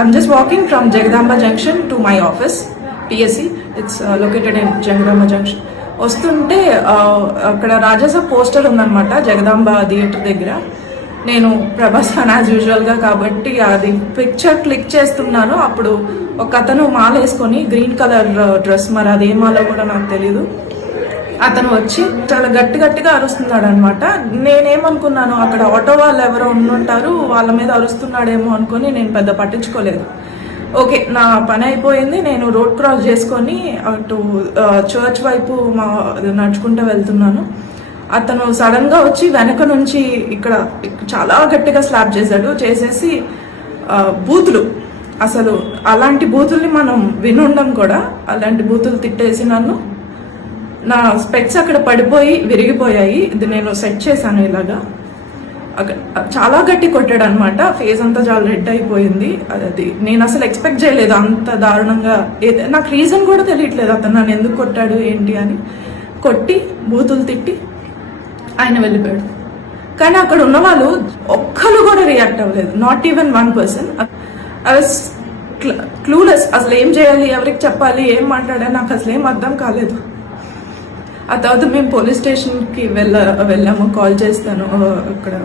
I'm just walking from Jagadamba Junction to my office, PSC. It's located in Jagadamba Junction. వస్తుంటే అక్కడ రాజస poster ఉందన్నమాట Jagadamba theatre దగ్గర. నేను ప్రభాస్ ఫ్యాన్ యాజ్ యూజువల్గా కాబట్టి అది పిక్చర్ క్లిక్ చేస్తున్నాను. అప్పుడు ఒక అతను మాల వేసుకొని గ్రీన్ కలర్ డ్రెస్, మరి అది ఏ మాలో కూడా నాకు తెలీదు, అతను వచ్చి చాలా గట్టిగా అరుస్తున్నాడు అనమాట. నేనేమనుకున్నాను, అక్కడ ఆటో వాళ్ళు ఎవరో ఉండుంటారు, వాళ్ళ మీద అరుస్తున్నాడేమో అనుకుని నేను పెద్ద పట్టించుకోలేదు. ఓకే, నా పని అయిపోయింది. నేను రోడ్ క్రాస్ చేసుకొని అటు చర్చ్ వైపు నడుచుకుంటూ వెళ్తున్నాను. అతను సడన్ గా వచ్చి వెనక నుంచి ఇక్కడ చాలా గట్టిగా స్లాప్ చేసేసి బూతులు, అసలు అలాంటి బూతుల్ని మనం వినుండం కూడా, అలాంటి బూతులు తిట్టేసి నన్ను, నా స్పెక్స్ అక్కడ పడిపోయి విరిగిపోయాయి. ఇది నేను సెట్ చేశాను ఇలాగా. చాలా గట్టి కొట్టాడు అనమాట. ఫేస్ అంతా చాలా రెడ్ అయిపోయింది. అది నేను అసలు ఎక్స్పెక్ట్ చేయలేదు అంత దారుణంగా. నాకు రీజన్ కూడా తెలియట్లేదు అతను నన్ను ఎందుకు కొట్టాడు ఏంటి అని. కొట్టి బూతులు తిట్టి ఆయన వెళ్ళిపోయాడు. కానీ అక్కడ ఉన్న వాళ్ళు ఒక్కరు కూడా రియాక్ట్ అవ్వలేదు, not even 1%. I was clueless. అసలు ఏం చేయాలి, ఎవరికి చెప్పాలి, ఏం మాట్లాడాలి నాకు అసలు ఏం అర్థం కాలేదు. ఆ తర్వాత మేము పోలీస్ స్టేషన్కి వెళ్ళాము. కాల్ చేస్తాను, ఇక్కడ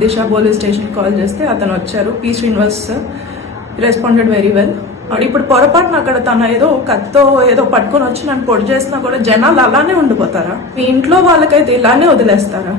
దిశ పోలీస్ స్టేషన్కి కాల్ చేస్తే అతను వచ్చారు. P Srinivas responded very well. ఇప్పుడు పొరపాటున అక్కడ తన ఏదో కత్తో ఏదో పట్టుకొని వచ్చి నన్ను పొడి చేసినా కూడా జనాలు అలానే ఉండిపోతారా? మీ ఇంట్లో వాళ్ళకైతే ఇలానే వదిలేస్తారా?